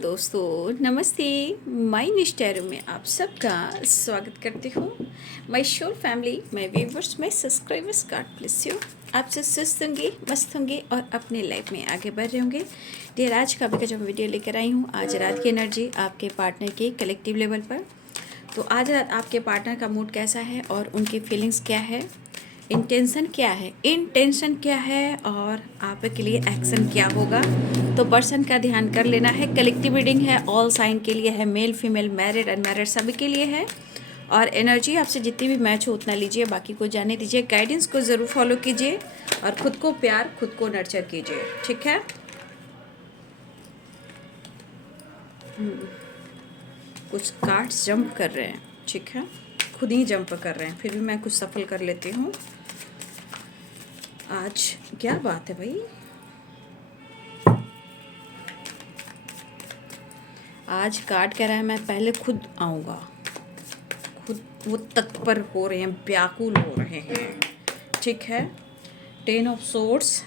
दोस्तों, नमस्ते। माय निष्ठा में आप सबका स्वागत करती हूँ। माय शोर family, my viewers, my subscribers, God bless you. आप सब स्वस्थ होंगे, मस्त होंगे और अपने लाइफ में आगे बढ़ रहे होंगे। डियर, आज का भी जो मैं वीडियो लेकर आई हूँ, आज रात की एनर्जी आपके पार्टनर के कलेक्टिव लेवल पर। तो आज रात आपके पार्टनर का मूड कैसा है और उनकी फीलिंग्स क्या है, इंटेंशन क्या है और आपके लिए एक्शन क्या होगा। तो पर्सन का ध्यान कर लेना है। कलेक्टिव रीडिंग है, ऑल साइन के लिए है, मेल फीमेल, मैरिड अनमैरिड सभी के लिए है। और एनर्जी आपसे जितनी भी मैच हो उतना लीजिए, बाकी को जाने दीजिए। गाइडेंस को ज़रूर फॉलो कीजिए और खुद को प्यार, खुद को नर्चर कीजिए, ठीक है। कुछ कार्ड्स जंप कर रहे हैं, ठीक है, खुद ही जंप कर रहे हैं, फिर भी मैं कुछ सफल कर लेती हूँ। आज क्या बात है भाई, आज कार्ड कह रहा है मैं पहले खुद आऊँगा। खुद वो तत्पर हो रहे हैं, व्याकुल हो रहे हैं, ठीक है। 10 ऑफ सोर्ड्स,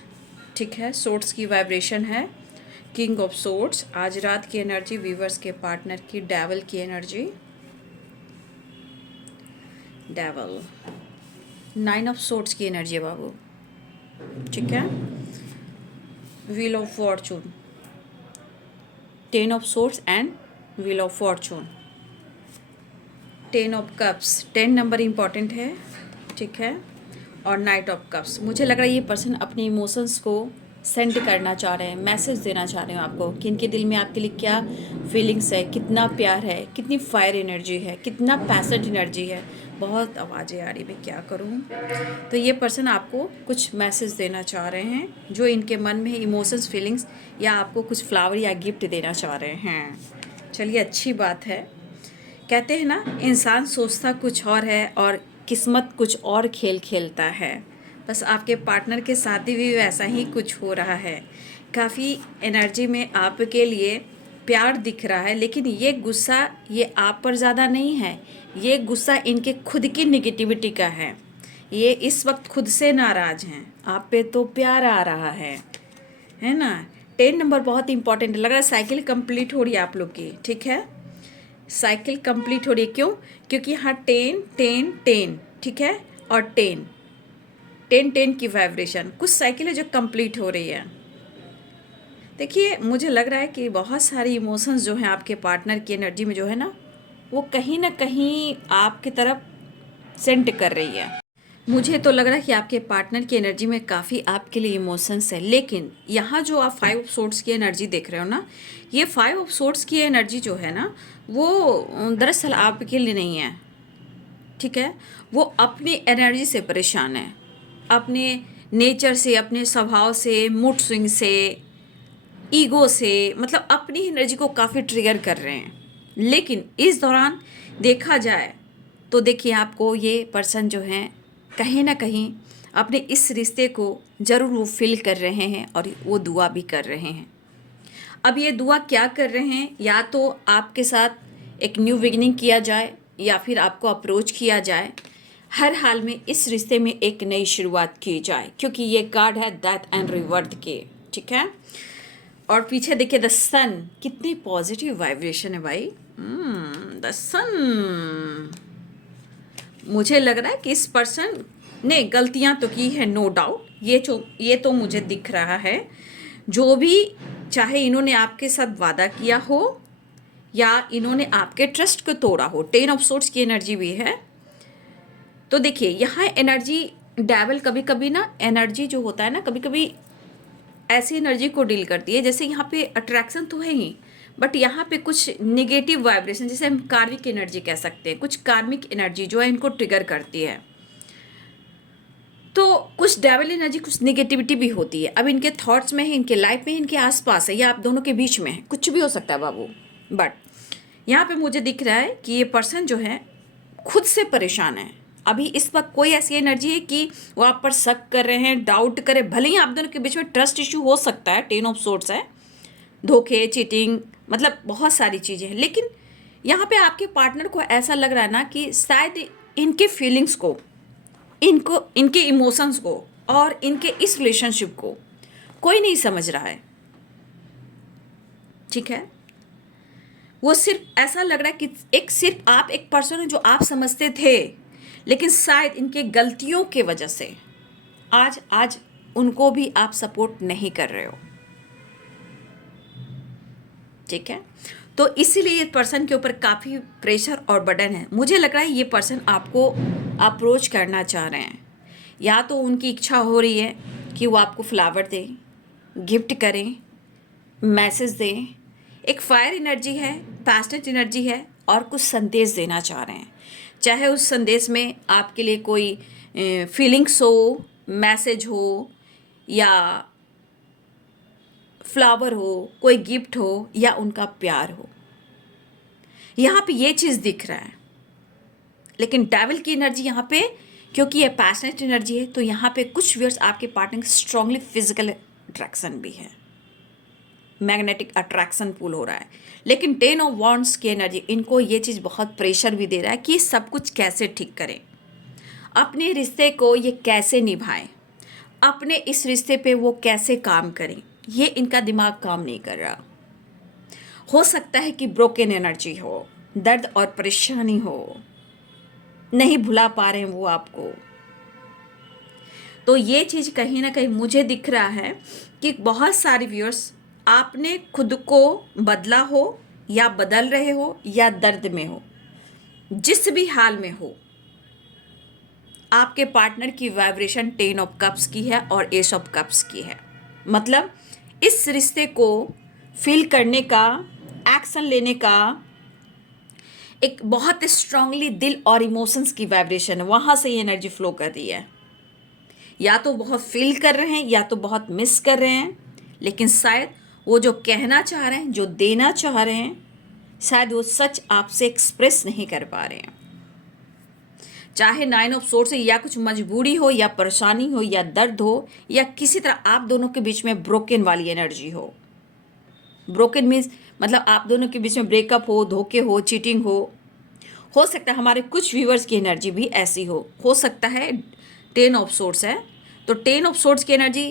ठीक है, सोर्ड्स की वाइब्रेशन है। किंग ऑफ सोर्ड्स, आज रात की एनर्जी वीवर्स के पार्टनर की, डेवल की एनर्जी, डेवल। 9 ऑफ सोर्ड्स की एनर्जी है बाबू, ठीक है। Wheel of Fortune, 10 of swords and wheel of Fortune. 10 of cups, 10 number important है, ठीक है। और नाइट ऑफ कप्स। मुझे लग रहा है ये पर्सन अपने इमोशंस को सेंड करना चाह रहे हैं, मैसेज देना चाह रहे हैं आपको कि इनके दिल में आपके लिए क्या फीलिंग्स है, कितना प्यार है, कितनी फायर एनर्जी है, कितना पैसेंट एनर्जी है। बहुत आवाज़ें आ रही, मैं क्या करूँ। तो ये पर्सन आपको कुछ मैसेज देना चाह रहे हैं, जो इनके मन में इमोशंस, फीलिंग्स, या आपको कुछ फ्लावर या गिफ्ट देना चाह रहे हैं। चलिए, अच्छी बात है। कहते हैं ना, इंसान सोचता कुछ और है और किस्मत कुछ और खेल खेलता है। बस आपके पार्टनर के साथ भी वैसा ही कुछ हो रहा है। काफ़ी एनर्जी में आपके लिए प्यार दिख रहा है, लेकिन ये गुस्सा ये आप पर ज़्यादा नहीं है, ये गुस्सा इनके खुद की निगेटिविटी का है। ये इस वक्त खुद से नाराज़ हैं, आप पे तो प्यार आ रहा है ना। 10 नंबर बहुत इंपॉर्टेंट लग रहा है। साइकिल कंप्लीट हो रही है आप लोग की, ठीक है। साइकिल कंप्लीट हो रही है, क्यों? क्योंकि यहाँ 10 10 10, ठीक है, और 10 10 10 की वाइब्रेशन, कुछ साइकिल है जो कंप्लीट हो रही है। देखिए, मुझे लग रहा है कि बहुत सारी इमोशंस जो हैं आपके पार्टनर की एनर्जी में जो है ना, वो कहीं ना कहीं आपकी तरफ सेंड कर रही है। मुझे तो लग रहा है कि आपके पार्टनर की एनर्जी में काफ़ी आपके लिए इमोशंस है, लेकिन यहाँ जो आप 5 ऑफ सोर्ड्स की एनर्जी देख रहे हो ना, ये 5 ऑफ सोर्ड्स की एनर्जी जो है ना, वो दरअसल आपके लिए नहीं है, ठीक है। वो अपनी एनर्जी से परेशान है, अपने नेचर से, अपने स्वभाव से, मूड स्विंग से, ईगो से, मतलब अपनी एनर्जी को काफ़ी ट्रिगर कर रहे हैं। लेकिन इस दौरान देखा जाए तो देखिए, आपको ये पर्सन जो हैं कहीं ना कहीं अपने इस रिश्ते को ज़रूर वो फील कर रहे हैं और वो दुआ भी कर रहे हैं। अब ये दुआ क्या कर रहे हैं, या तो आपके साथ एक न्यू बिगिनिंग किया जाए या फिर आपको अप्रोच किया जाए। हर हाल में इस रिश्ते में एक नई शुरुआत की जाए, क्योंकि ये कार्ड है डेथ एंड रिवर्थ के, ठीक है। और पीछे देखिए द सन, कितनी पॉजिटिव वाइब्रेशन है भाई। द सन, मुझे लग रहा है कि इस पर्सन ने गलतियां तो की है, नो डाउट। ये तो मुझे दिख रहा है। जो भी, चाहे इन्होंने आपके साथ वादा किया हो या इन्होंने आपके ट्रस्ट को तोड़ा हो, 10 ऑफ सोर्ड्स की एनर्जी भी है। तो देखिए, यहाँ एनर्जी डेविल कभी कभी ना, एनर्जी जो होता है ना, कभी कभी ऐसी एनर्जी को डील करती है, जैसे यहाँ पे अट्रैक्शन तो है ही, बट यहाँ पे कुछ निगेटिव वाइब्रेशन, जैसे हम कार्मिक एनर्जी कह सकते हैं, कुछ कार्मिक एनर्जी जो है इनको ट्रिगर करती है। तो कुछ डेविल एनर्जी, कुछ निगेटिविटी भी होती है। अब इनके थॉट्स में है, इनके लाइफ में, इनके आसपास है, या आप दोनों के बीच में है, कुछ भी हो सकता है बाबू। बट यहाँ पे मुझे दिख रहा है कि ये पर्सन जो है खुद से परेशान है। अभी इस वक्त कोई ऐसी एनर्जी है कि वो आप पर शक कर रहे हैं, डाउट करे। भले ही आप दोनों के बीच में ट्रस्ट इशू हो सकता है, 10 ऑफ सोर्ड्स है, धोखे, चीटिंग, मतलब बहुत सारी चीज़ें हैं। लेकिन यहाँ पे आपके पार्टनर को ऐसा लग रहा है ना कि शायद इनके फीलिंग्स को, इनके इमोशंस को और इनके इस रिलेशनशिप को कोई नहीं समझ रहा है, ठीक है। वो सिर्फ ऐसा लग रहा है कि एक सिर्फ आप एक पर्सन हो जो आप समझते थे, लेकिन शायद इनके गलतियों के वजह से आज आज उनको भी आप सपोर्ट नहीं कर रहे हो। ठीक है, तो इसीलिए ये पर्सन के ऊपर काफ़ी प्रेशर और बर्डन है। मुझे लग रहा है ये पर्सन आपको अप्रोच करना चाह रहे हैं, या तो उनकी इच्छा हो रही है कि वो आपको फ्लावर दें, गिफ्ट करें, मैसेज दें। एक फायर एनर्जी है, पैशनेट एनर्जी है, और कुछ संदेश देना चाह रहे हैं। चाहे उस संदेश में आपके लिए कोई फीलिंग्स हो, मैसेज हो, या फ्लावर हो, कोई गिफ्ट हो, या उनका प्यार हो। यहाँ पे ये चीज़ दिख रहा है। लेकिन डेविल की एनर्जी यहाँ पे, क्योंकि ये पैशनेट एनर्जी है, तो यहाँ पे कुछ व्यूअर्स आपके पार्टनर स्ट्रांगली फिजिकल अट्रैक्शन भी है, मैग्नेटिक अट्रैक्शन पुल हो रहा है। लेकिन 10 ऑफ वॉन्ड्स की एनर्जी इनको ये चीज़ बहुत प्रेशर भी दे रहा है कि सब कुछ कैसे ठीक करें, अपने रिश्ते को ये कैसे निभाएं, अपने इस रिश्ते पे वो कैसे काम करें। ये इनका दिमाग काम नहीं कर रहा। हो सकता है कि ब्रोकन एनर्जी हो, दर्द और परेशानी हो, नहीं भुला पा रहे हैं वो आपको। तो ये चीज़ कहीं ना कहीं मुझे दिख रहा है कि बहुत सारे व्यूअर्स आपने खुद को बदला हो, या बदल रहे हो, या दर्द में हो, जिस भी हाल में हो, आपके पार्टनर की वाइब्रेशन 10 ऑफ कप्स की है और एस ऑफ कप्स की है। मतलब इस रिश्ते को फील करने का, एक्शन लेने का एक बहुत स्ट्रांगली दिल और इमोशंस की वाइब्रेशन है, वहाँ से ये एनर्जी फ्लो कर रही है। या तो बहुत फील कर रहे हैं, या तो बहुत मिस कर रहे हैं, लेकिन शायद वो जो कहना चाह रहे हैं, जो देना चाह रहे हैं, शायद वो सच आपसे एक्सप्रेस नहीं कर पा रहे हैं। चाहे 9 ऑफ सोर्स से, या कुछ मजबूरी हो, या परेशानी हो, या दर्द हो, या किसी तरह आप दोनों के बीच में ब्रोकन वाली एनर्जी हो। ब्रोकन मीन्स मतलब आप दोनों के बीच में ब्रेकअप हो, धोखे हो, चीटिंग हो सकता है हमारे कुछ व्यूअर्स की एनर्जी भी ऐसी हो सकता है 10 ऑफ सोर्स है, तो 10 ऑफ सोर्स की energy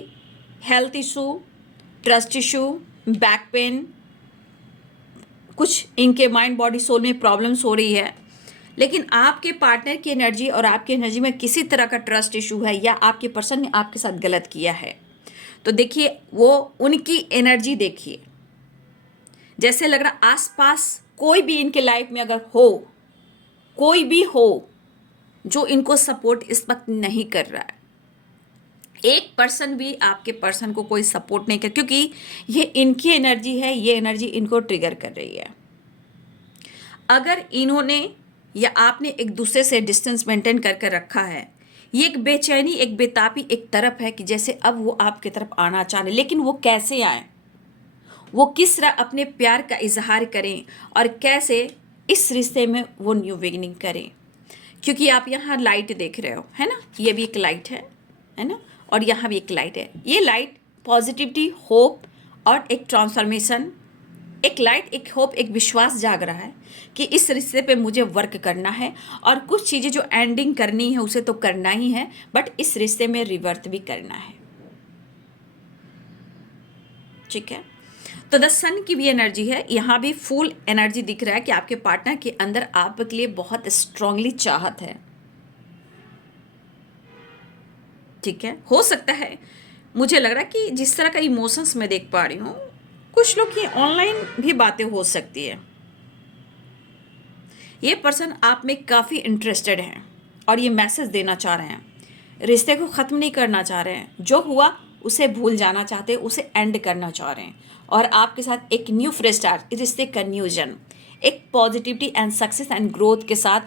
health issue, trust issue, back pain, कुछ इनके माइंड बॉडी सोल में प्रॉब्लम्स हो रही है। लेकिन आपके पार्टनर की एनर्जी और आपकी एनर्जी में किसी तरह का ट्रस्ट इशू है, या आपके पर्सन ने आपके साथ गलत किया है। तो देखिए वो उनकी एनर्जी देखिए, जैसे लग रहा आसपास कोई भी इनके लाइफ में अगर हो, कोई भी हो जो इनको सपोर्ट इस वक्त नहीं कर रहा है, एक पर्सन भी आपके पर्सन को कोई सपोर्ट नहीं कर, क्योंकि ये इनकी एनर्जी है, ये एनर्जी इनको ट्रिगर कर रही है। अगर इन्होंने या आपने एक दूसरे से डिस्टेंस मेंटेन करके रखा है, ये एक बेचैनी, एक बेताबी एक तरफ है कि जैसे अब वो आपकी तरफ आना चाह रहे, लेकिन वो कैसे आए, वो किस तरह अपने प्यार का इजहार करें, और कैसे इस रिश्ते में वो न्यू बिगिनिंग करें। क्योंकि आप यहाँ लाइट देख रहे हो, है ना, ये भी एक लाइट है ना, और यहाँ भी एक लाइट है। ये लाइट पॉजिटिविटी, होप और एक ट्रांसफॉर्मेशन, एक लाइट, एक होप, एक विश्वास जाग रहा है कि इस रिश्ते पे मुझे वर्क करना है, और कुछ चीज़ें जो एंडिंग करनी है उसे तो करना ही है, बट इस रिश्ते में रिवर्थ भी करना है। ठीक है, तो द सन की भी एनर्जी है, यहाँ भी फुल एनर्जी दिख रहा है कि आपके पार्टनर के अंदर आपके लिए बहुत स्ट्रांगली चाहत है। ठीक है, हो सकता है, मुझे लग रहा है कि जिस तरह का इमोशंस मैं देख पा रही हूँ, कुछ लोग की ऑनलाइन भी बातें हो सकती है। ये पर्सन आप में काफ़ी इंटरेस्टेड हैं और ये मैसेज देना चाह रहे हैं, रिश्ते को ख़त्म नहीं करना चाह रहे हैं, जो हुआ उसे भूल जाना चाहते हैं, उसे एंड करना चाह रहे हैं, और आपके साथ एक न्यू फ्रेश स्टार्ट, रिश्ते का न्यू जन्म, एक positivity and success and growth के साथ,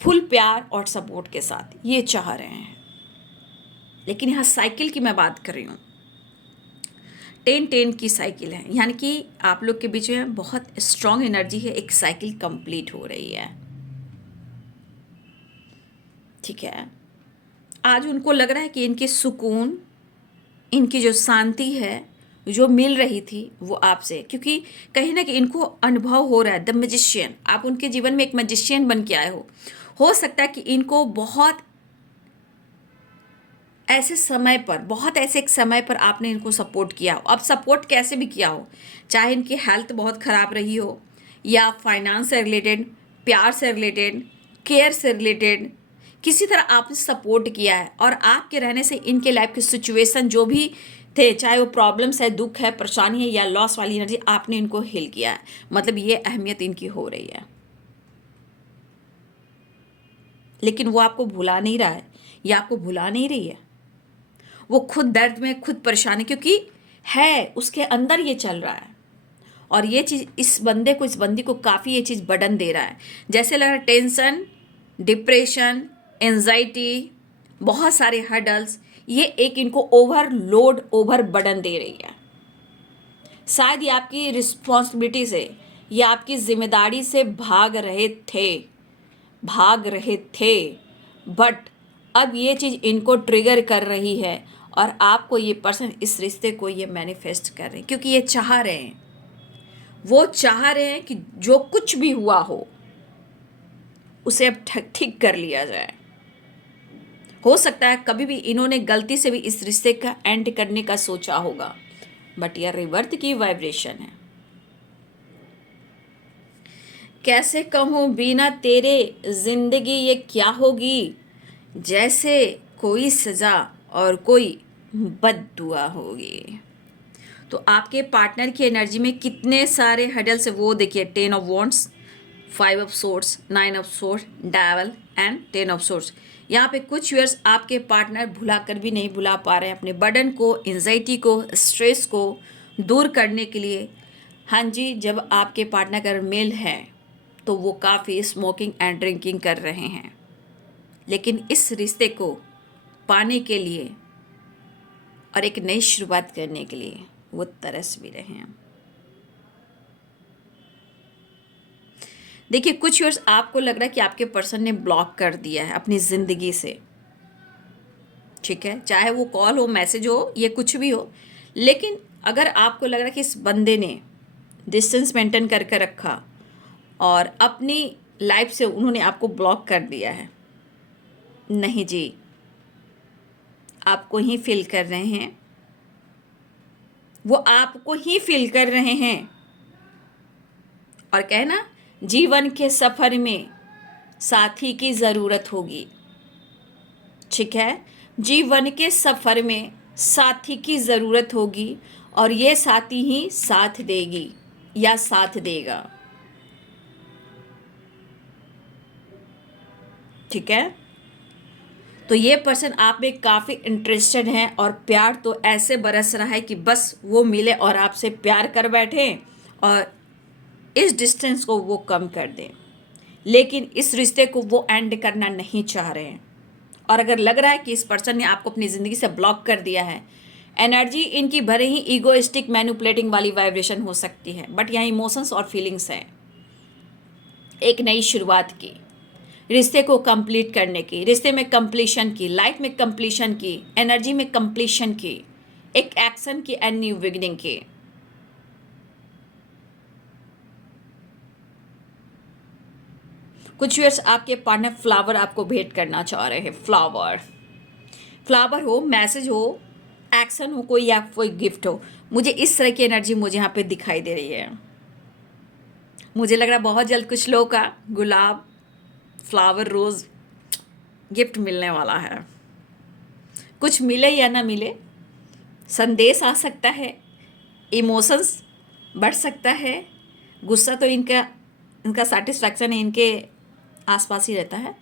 फुल प्यार और सपोर्ट के साथ ये चाह रहे हैं। लेकिन यहाँ साइकिल की मैं बात कर रही हूँ, 10-10 की साइकिल है, यानी कि आप लोग के बीच में बहुत स्ट्रॉन्ग एनर्जी है, एक साइकिल कंप्लीट हो रही है। ठीक है, आज उनको लग रहा है कि इनके सुकून, इनकी जो शांति है जो मिल रही थी वो आपसे, क्योंकि कहीं ना कहीं इनको अनुभव हो रहा है, द मैजिशियन, आप उनके जीवन में एक मैजिशियन बन के आए हो सकता है कि इनको बहुत ऐसे समय पर, बहुत ऐसे एक समय पर आपने इनको सपोर्ट किया हो। अब सपोर्ट कैसे भी किया हो, चाहे इनकी हेल्थ बहुत ख़राब रही हो, या फाइनेंस से रिलेटेड, प्यार से रिलेटेड, केयर से रिलेटेड किसी तरह आपने सपोर्ट किया है, और आपके रहने से इनके लाइफ की सिचुएशन जो भी थे, चाहे वो प्रॉब्लम्स है, दुख है, परेशानी है या लॉस वाली एनर्जी, आपने इनको हील किया है। मतलब ये अहमियत इनकी हो रही है, लेकिन वो आपको भुला नहीं रहा है या आपको भुला नहीं रही है। वो खुद दर्द में, खुद परेशानी, क्योंकि है उसके अंदर ये चल रहा है, और ये चीज़ इस बंदे को, इस बंदी को काफ़ी ये चीज़ बर्डन दे रहा है। जैसे लग रहा है टेंशन, डिप्रेशन, एंजाइटी, बहुत सारे हर्डल्स, ये एक इनको ओवरलोड, ओवर बर्डन दे रही है। शायद ये आपकी रिस्पॉन्सिबिलिटी से या आपकी जिम्मेदारी से भाग रहे थे, बट अब ये चीज़ इनको ट्रिगर कर रही है, और आपको ये पर्सन इस रिश्ते को ये मैनिफेस्ट कर रहे हैं, क्योंकि ये चाह रहे हैं, वो चाह रहे हैं कि जो कुछ भी हुआ हो उसे अब ठीक कर लिया जाए। हो सकता है कभी भी इन्होंने गलती से भी इस रिश्ते का एंड करने का सोचा होगा, बट यह रिवर्थ की वाइब्रेशन है। कैसे कहूँ बिना तेरे जिंदगी ये क्या होगी, जैसे कोई सजा और कोई बद्दुआ होगी। तो आपके पार्टनर की एनर्जी में कितने सारे हडल्स है वो देखिए। 10 of wands, 5 of swords, 9 of swords, devil and 10 of swords. यहाँ पे कुछ व्यूअर्स आपके पार्टनर भुला कर भी नहीं भुला पा रहे हैं अपने बर्डन को, एंजाइटी को, स्ट्रेस को दूर करने के लिए। हाँ जी, जब आपके पार्टनर अगर मेल है तो वो काफ़ी स्मोकिंग एंड ड्रिंकिंग कर रहे हैं, लेकिन इस रिश्ते को पाने के लिए और एक नई शुरुआत करने के लिए वो तरस भी रहे हैं। देखिए, कुछ व्यूअर्स आपको लग रहा है कि आपके पर्सन ने ब्लॉक कर दिया है अपनी ज़िंदगी से, ठीक है, चाहे वो कॉल हो, मैसेज हो, ये कुछ भी हो, लेकिन अगर आपको लग रहा है कि इस बंदे ने डिस्टेंस मेंटेन करके रखा और अपनी लाइफ से उन्होंने आपको ब्लॉक कर दिया है, नहीं जी, आपको ही फील कर रहे हैं, वो आपको ही फील कर रहे हैं। और कहना, जीवन के सफ़र में साथी की ज़रूरत होगी, ठीक है, जीवन के सफ़र में साथी की ज़रूरत होगी, और ये साथी ही साथ देगी या साथ देगा, ठीक है। तो ये पर्सन आप में काफ़ी इंटरेस्टेड हैं, और प्यार तो ऐसे बरस रहा है कि बस वो मिले और आपसे प्यार कर बैठें और इस डिस्टेंस को वो कम कर दें, लेकिन इस रिश्ते को वो एंड करना नहीं चाह रहे हैं। और अगर लग रहा है कि इस पर्सन ने आपको अपनी ज़िंदगी से ब्लॉक कर दिया है, एनर्जी इनकी भले ही ईगोइस्टिक मैनिपुलेटिंग वाली वाइब्रेशन हो सकती है, बट यहाँ इमोशंस और फीलिंग्स हैं एक नई शुरुआत की, रिश्ते को कंप्लीट करने की, रिश्ते में कंप्लीशन की, लाइफ में कंप्लीशन की, एनर्जी में कंप्लीशन की, एक एक्शन की एंड न्यू बिगिनिंग की। कुछ व्यूअर्स आपके पार्टनर फ्लावर आपको भेंट करना चाह रहे हैं। फ्लावर हो, मैसेज हो, एक्शन हो कोई, या कोई गिफ्ट हो, मुझे इस तरह की एनर्जी मुझे यहाँ पे दिखाई दे रही है। मुझे लग रहा है बहुत जल्द कुछ लोगों का गुलाब, फ्लावर, रोज़ गिफ्ट मिलने वाला है। कुछ मिले या ना मिले, संदेश आ सकता है, इमोशंस बढ़ सकता है, गुस्सा तो इनका सेटिस्फैक्शन है, इनके आसपास ही रहता है,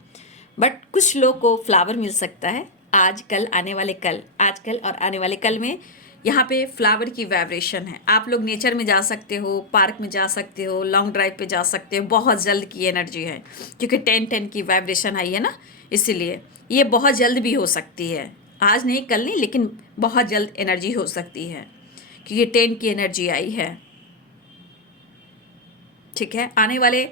बट कुछ लोग को फ्लावर मिल सकता है आज कल, आने वाले कल, आजकल और आने वाले कल में। यहाँ पे फ्लावर की वाइब्रेशन है। आप लोग नेचर में जा सकते हो, पार्क में जा सकते हो, लॉन्ग ड्राइव पे जा सकते हो, बहुत जल्द की एनर्जी है, क्योंकि 10-10 की वाइब्रेशन आई है ना, इसीलिए ये बहुत जल्द भी हो सकती है, आज नहीं कल नहीं, लेकिन बहुत जल्द एनर्जी हो सकती है, क्योंकि 10 की एनर्जी आई है, ठीक है। आने वाले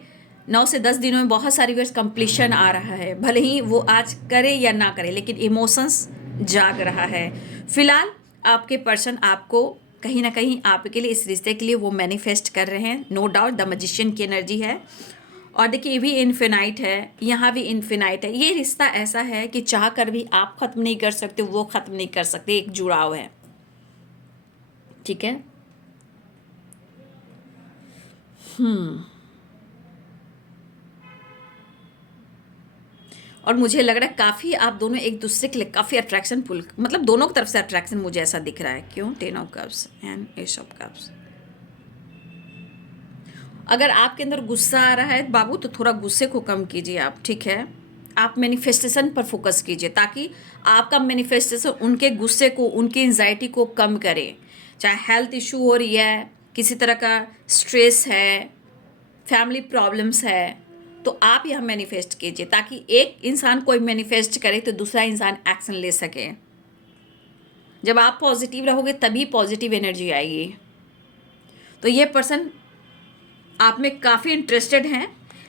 9 से 10 दिनों में बहुत सारी वर्ष कंप्लीशन आ रहा है, भले ही वो आज करे या ना करे, लेकिन इमोशंस जाग रहा है। फिलहाल आपके पर्सन आपको कहीं ना कहीं आपके लिए, इस रिश्ते के लिए वो मैनिफेस्ट कर रहे हैं, नो डाउट। द मैजिशियन की एनर्जी है, और देखिए ये भी इन्फिनाइट है, यहाँ भी इन्फिनाइट है। ये रिश्ता ऐसा है कि चाह कर भी आप ख़त्म नहीं कर सकते, वो ख़त्म नहीं कर सकते, एक जुड़ाव है, ठीक है। और मुझे लग रहा है काफ़ी आप दोनों एक दूसरे के लिए काफ़ी अट्रैक्शन पुल, मतलब दोनों की तरफ से अट्रैक्शन मुझे ऐसा दिख रहा है। क्यों? 10 of cups and S of cups. अगर आपके अंदर गुस्सा आ रहा है बाबू तो थोड़ा गुस्से को कम कीजिए आप, ठीक है? आप मैनिफेस्टेशन पर फोकस कीजिए ताकि आपका मैनिफेस्टेशन उनके गुस्से को, उनकी एंजाइटी को कम करे। चाहे हेल्थ इशू हो रही है, किसी तरह का स्ट्रेस है, फैमिली प्रॉब्लम्स है, तो आप यह मैनिफेस्ट कीजिए ताकि एक इंसान कोई मैनिफेस्ट करे तो दूसरा इंसान एक्शन ले सके। जब आप पॉजिटिव रहोगे तभी पॉजिटिव एनर्जी आएगी। तो ये पर्सन आप में काफ़ी इंटरेस्टेड हैं,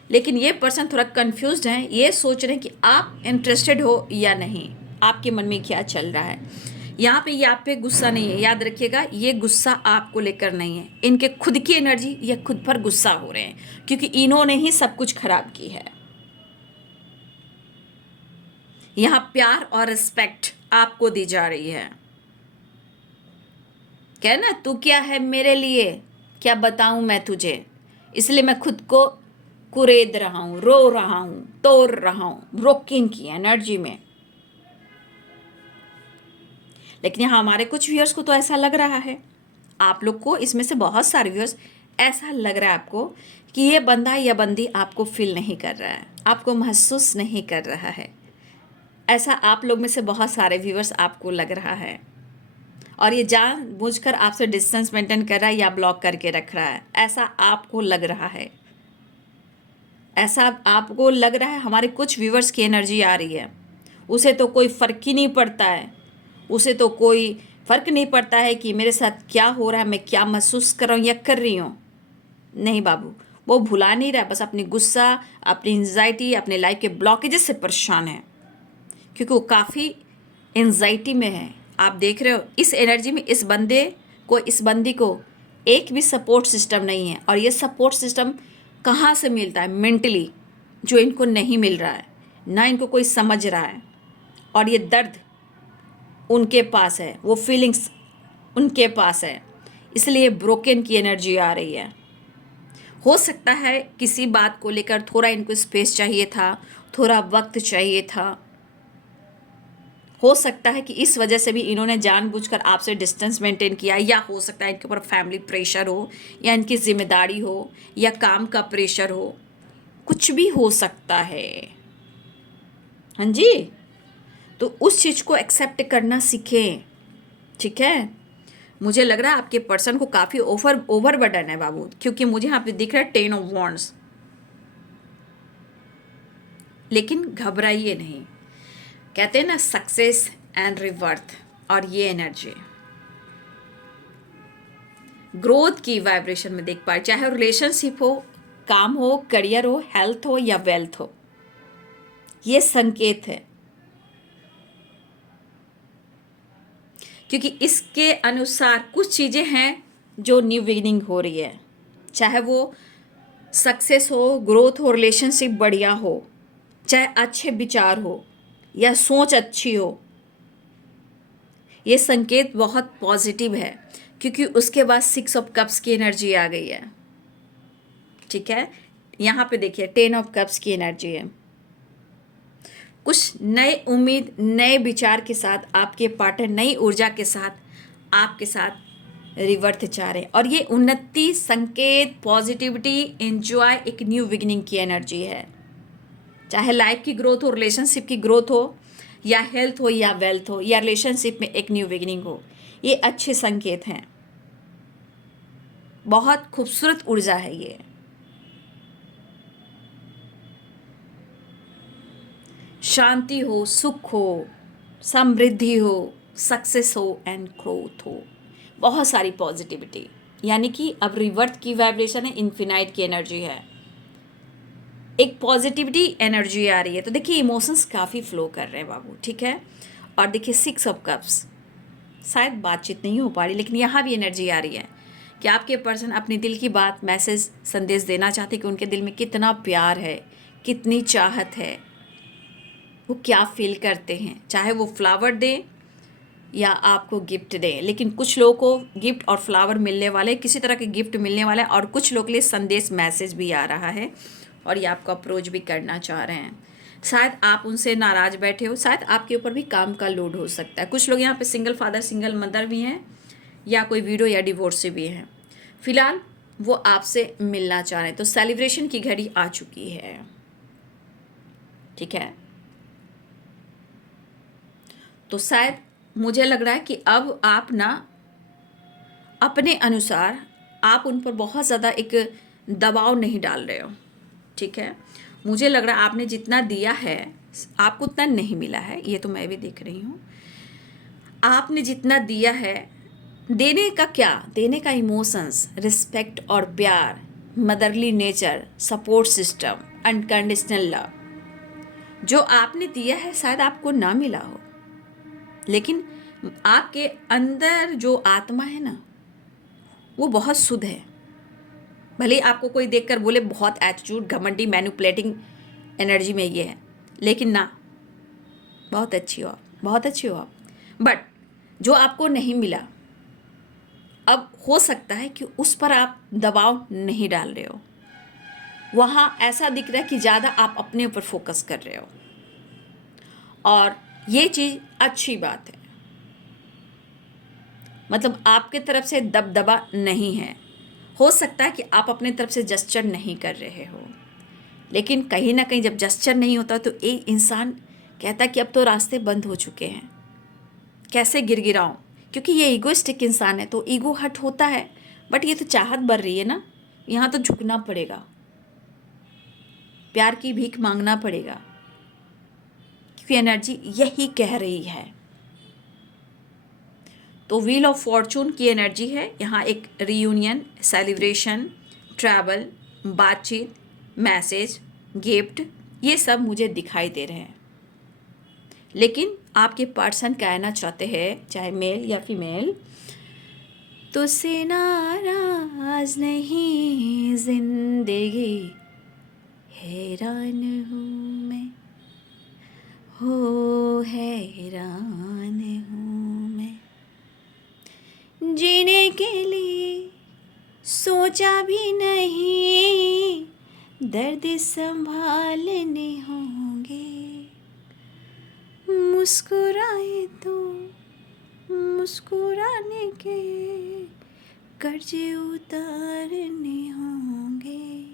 लेकिन ये पर्सन थोड़ा कंफ्यूज्ड हैं, ये सोच रहे हैं कि आप इंटरेस्टेड हो या नहीं, आपके मन में क्या चल रहा है। यहाँ पे ये आप पे गुस्सा नहीं है, याद रखिएगा, ये गुस्सा आपको लेकर नहीं है, इनके खुद की एनर्जी, ये खुद पर गुस्सा हो रहे हैं क्योंकि इन्होंने ही सब कुछ खराब की है। यहाँ प्यार और रिस्पेक्ट आपको दी जा रही है। क्या ना, तू क्या है मेरे लिए, क्या बताऊं मैं तुझे, इसलिए मैं खुद को कुरेद रहा हूं, रो रहा हूं, तोड़ रहा हूं, ब्रोकन की एनर्जी में। लेकिन यहाँ हमारे कुछ व्यूअर्स को तो ऐसा लग रहा है, आप लोग को इसमें से बहुत सारे व्यूअर्स ऐसा लग रहा है आपको कि ये बंदा या बंदी आपको फील नहीं कर रहा है, आपको महसूस नहीं कर रहा है। ऐसा आप लोग में से बहुत सारे व्यूअर्स आपको लग रहा है और ये जानबूझकर आपसे डिस्टेंस मेंटेन कर रहा है या ब्लॉक करके रख रहा है, ऐसा आपको लग रहा है। ऐसा आपको लग रहा है। हमारे कुछ व्यूअर्स की एनर्जी आ रही है, उसे तो कोई फ़र्क ही नहीं पड़ता है, उसे तो कोई फ़र्क नहीं पड़ता है कि मेरे साथ क्या हो रहा है, मैं क्या महसूस कर रहा हूँ या कर रही हूँ। नहीं बाबू, वो भुला नहीं रहा, बस अपनी गुस्सा, अपनी एंजाइटी, अपने लाइफ के ब्लॉकेजेस से परेशान है क्योंकि वो काफ़ी एंजाइटी में है। आप देख रहे हो इस एनर्जी में इस बंदे को, इस बंदी को एक भी सपोर्ट सिस्टम नहीं है। और ये सपोर्ट सिस्टम कहाँ से मिलता है? मेंटली, जो इनको नहीं मिल रहा है, ना इनको कोई समझ रहा है। और ये दर्द उनके पास है, वो फीलिंग्स उनके पास है, इसलिए ब्रोकन की एनर्जी आ रही है। हो सकता है किसी बात को लेकर थोड़ा इनको स्पेस चाहिए था, थोड़ा वक्त चाहिए था। हो सकता है कि इस वजह से भी इन्होंने जानबूझकर आपसे डिस्टेंस मेंटेन किया, या हो सकता है इनके ऊपर फैमिली प्रेशर हो, या इनकी जिम्मेदारी हो, या काम का प्रेशर हो, कुछ भी हो सकता है। हाँ जी, तो उस चीज़ को एक्सेप्ट करना सीखें, ठीक है? मुझे लग रहा है आपके पर्सन को काफ़ी ओवरबर्डन है बाबू, क्योंकि मुझे यहाँ पे दिख रहा है 10 ऑफ वॉन्ड्स। लेकिन घबराइए नहीं, कहते हैं ना सक्सेस एंड रिवर्थ, और ये एनर्जी ग्रोथ की वाइब्रेशन में देख पाए, चाहे रिलेशनशिप हो, काम हो, करियर हो, हेल्थ हो या वेल्थ हो, ये संकेत है। क्योंकि इसके अनुसार कुछ चीज़ें हैं जो न्यू बिगिनिंग हो रही है, चाहे वो सक्सेस हो, ग्रोथ हो, रिलेशनशिप बढ़िया हो, चाहे अच्छे विचार हो या सोच अच्छी हो, ये संकेत बहुत पॉजिटिव है। क्योंकि उसके बाद 6 ऑफ कप्स की एनर्जी आ गई है, ठीक है? यहाँ पे देखिए 10 ऑफ कप्स की एनर्जी है। कुछ नए उम्मीद, नए विचार के साथ आपके पार्टनर नई ऊर्जा के साथ आपके साथ रिवर्थ चाह रहे हैं, और ये उन्नति, संकेत, पॉजिटिविटी, एंजॉय, एक न्यू बिगिनिंग की एनर्जी है। चाहे लाइफ की ग्रोथ हो, रिलेशनशिप की ग्रोथ हो, या हेल्थ हो या वेल्थ हो, या रिलेशनशिप में एक न्यू बिगिनिंग हो, ये अच्छे संकेत हैं। बहुत खूबसूरत ऊर्जा है ये। शांति हो, सुख हो, समृद्धि हो, सक्सेस हो एंड ग्रोथ हो, बहुत सारी पॉजिटिविटी। यानी कि अब रिवर्थ की वाइब्रेशन है, इन्फिनाइट की एनर्जी है, एक पॉजिटिविटी एनर्जी आ रही है। तो देखिए इमोशंस काफ़ी फ्लो कर रहे हैं बाबू, ठीक है? और देखिए 6 ऑफ कप्स, शायद बातचीत नहीं हो पा रही, लेकिन यहाँ भी एनर्जी आ रही है कि आपके पर्सन अपने दिल की बात, मैसेज, संदेश देना चाहते कि उनके दिल में कितना प्यार है, कितनी चाहत है, वो क्या फील करते हैं। चाहे वो फ्लावर दें या आपको गिफ्ट दें, लेकिन कुछ लोगों को गिफ्ट और फ्लावर मिलने वाले, किसी तरह के गिफ्ट मिलने वाला है, और कुछ लोग के लिए संदेश, मैसेज भी आ रहा है, और ये आपको अप्रोच भी करना चाह रहे हैं। शायद आप उनसे नाराज़ बैठे हो, शायद आपके ऊपर भी काम का लोड हो सकता है। कुछ लोग यहाँ पे सिंगल फादर सिंगल मदर भी हैं, या कोई विडो या डिवोर्स भी हैं। फिलहाल वो आपसे मिलना चाह रहे हैं, तो सेलिब्रेशन की घड़ी आ चुकी है, ठीक है। तो शायद मुझे लग रहा है कि अब आप ना अपने अनुसार आप उन पर बहुत ज़्यादा एक दबाव नहीं डाल रहे हो, ठीक है। मुझे लग रहा है आपने जितना दिया है आपको उतना नहीं मिला है, ये तो मैं भी देख रही हूँ। आपने जितना दिया है, देने का क्या, देने का इमोशंस, रिस्पेक्ट और प्यार, motherly nature, support system, unconditional love, जो आपने दिया है शायद आपको ना मिला हो, लेकिन आपके अंदर जो आत्मा है ना वो बहुत शुद्ध है। भले ही आपको कोई देखकर बोले बहुत एटीट्यूड, घमंडी, मैनिपुलेटिंग एनर्जी में ये है, लेकिन ना, बहुत अच्छी हो आप, बहुत अच्छी हो आप। बट जो आपको नहीं मिला, अब हो सकता है कि उस पर आप दबाव नहीं डाल रहे हो, वहाँ ऐसा दिख रहा है कि ज़्यादा आप अपने ऊपर फोकस कर रहे हो, और ये चीज़ अच्छी बात है। मतलब आपके तरफ से दबदबा नहीं है। हो सकता है कि आप अपने तरफ से जस्चर नहीं कर रहे हो, लेकिन कहीं ना कहीं जब जस्चर नहीं होता तो एक इंसान कहता कि अब तो रास्ते बंद हो चुके हैं, कैसे गिड़गिड़ाऊं, क्योंकि ये ईगोइस्टिक इंसान है तो ईगो हट होता है। बट ये तो चाहत बढ़ रही है ना, यहाँ तो झुकना पड़ेगा, प्यार की भीख मांगना पड़ेगा, क्योंकि एनर्जी यही कह रही है। तो व्हील ऑफ फॉर्चून की एनर्जी है यहाँ, एक रीयूनियन, सेलिब्रेशन, ट्रैवल, बातचीत, मैसेज, गिफ्ट, ये सब मुझे दिखाई दे रहे हैं। लेकिन आपके पर्सन कहना चाहते हैं, चाहे मेल या फीमेल, तुझसे नाराज नहीं जिंदगी, हैरान हूँ मैं, हो हैरान हूँ मैं, जीने के लिए सोचा भी नहीं, दर्द संभालने होंगे, मुस्कुराए तो मुस्कुराने के कर्जे उतारने होंगे।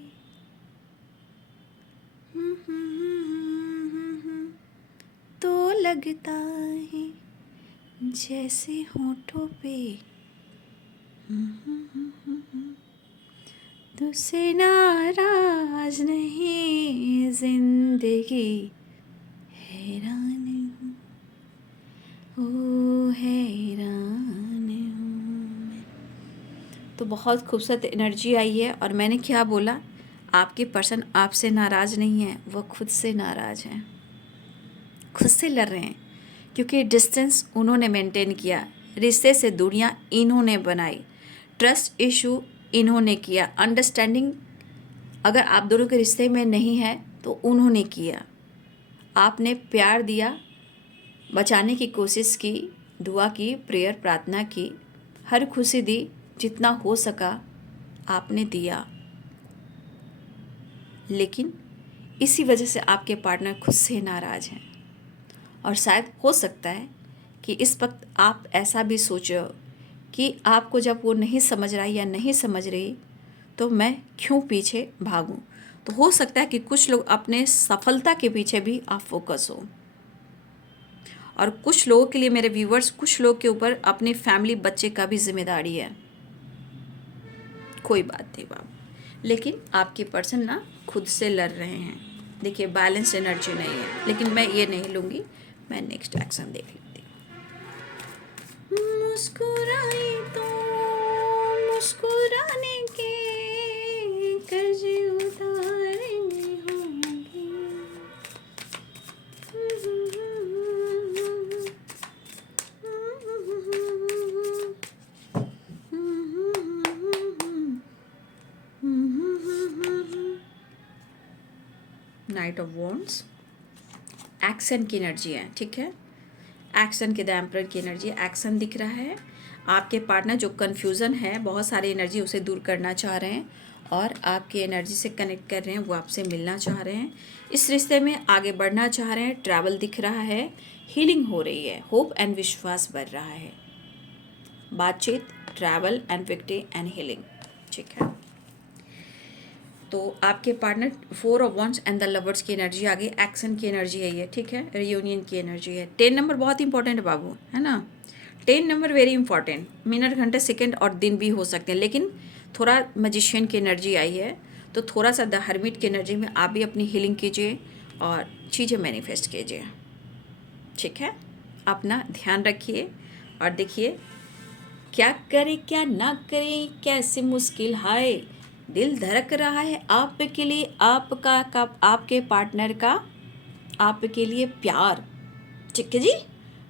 तो लगता है जैसे होठों पे तुझसे नाराज नहीं जिंदगी, हैरान हूँ, ओ हैरान हूँ मैं। तो बहुत खूबसूरत एनर्जी आई है, और मैंने क्या बोला, आपके पर्सन आपसे नाराज़ नहीं है, वो खुद से नाराज़ हैं, खुद से लड़ रहे हैं, क्योंकि डिस्टेंस उन्होंने मेंटेन किया, रिश्ते से दूरियां इन्होंने बनाई, ट्रस्ट इशू इन्होंने किया, अंडरस्टैंडिंग अगर आप दोनों के रिश्ते में नहीं है तो उन्होंने किया। आपने प्यार दिया, बचाने की कोशिश की, दुआ की, प्रेयर प्रार्थना की, हर खुशी दी, जितना हो सका आपने दिया, लेकिन इसी वजह से आपके पार्टनर खुद से नाराज़ हैं। और शायद हो सकता है कि इस वक्त आप ऐसा भी सोचो कि आपको जब वो नहीं समझ रहा या नहीं समझ रही तो मैं क्यों पीछे भागूं। तो हो सकता है कि कुछ लोग अपने सफलता के पीछे भी आप फोकस हो, और कुछ लोगों के लिए, मेरे व्यूवर्स, कुछ लोग के ऊपर अपनी फैमिली, बच्चे का भी जिम्मेदारी है। कोई बात नहीं बाबू, लेकिन आपके पर्सन ना खुद से लड़ रहे हैं। देखिए बैलेंस एनर्जी नहीं है, लेकिन मैं ये नहीं लूँगी, मैं नेक्स्ट एक्शन देख लेती हूँ। मुस्कुराए तो मुस्कुराने के कर्जे उतारने होंगे, नाइट ऑफ वॉन्ड्स एक्शन की एनर्जी है, ठीक है। एक्शन के द एम्परर की एनर्जी, एक्शन दिख रहा है। आपके पार्टनर जो कन्फ्यूज़न है, बहुत सारी एनर्जी उसे दूर करना चाह रहे हैं, और आपकी एनर्जी से कनेक्ट कर रहे हैं, वो आपसे मिलना चाह रहे हैं, इस रिश्ते में आगे बढ़ना चाह रहे हैं, ट्रैवल दिख रहा है, हीलिंग हो रही है, होप एंड विश्वास बढ़ रहा है, बातचीत, travel and victory and healing. ठीक है, तो आपके partner 4 of wands and the lovers की एनर्जी आ गई, एक्शन की एनर्जी है ये। ठीक है, रियूनियन की एनर्जी है। 10 नंबर बहुत इंपॉर्टेंट है बाबू, है ना। 10 नंबर वेरी इंपॉर्टेंट, मिनट घंटे सेकंड और दिन भी हो सकते हैं, लेकिन थोड़ा मैजिशियन की एनर्जी आई है, तो थोड़ा सा द हर्मिट की एनर्जी में आप भी अपनी हीलिंग कीजिए और चीज़ें मैनिफेस्ट कीजिए। ठीक है, अपना ध्यान रखिए और देखिए क्या करे क्या ना करे, कैसे मुश्किल है, दिल धड़क रहा है आपके लिए, आपका का आपके पार्टनर का आपके लिए प्यार। ठीक है जी,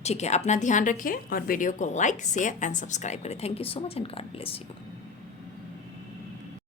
ठीक है, अपना ध्यान रखें और वीडियो को लाइक शेयर एंड सब्सक्राइब करें। Thank you so much and God bless you.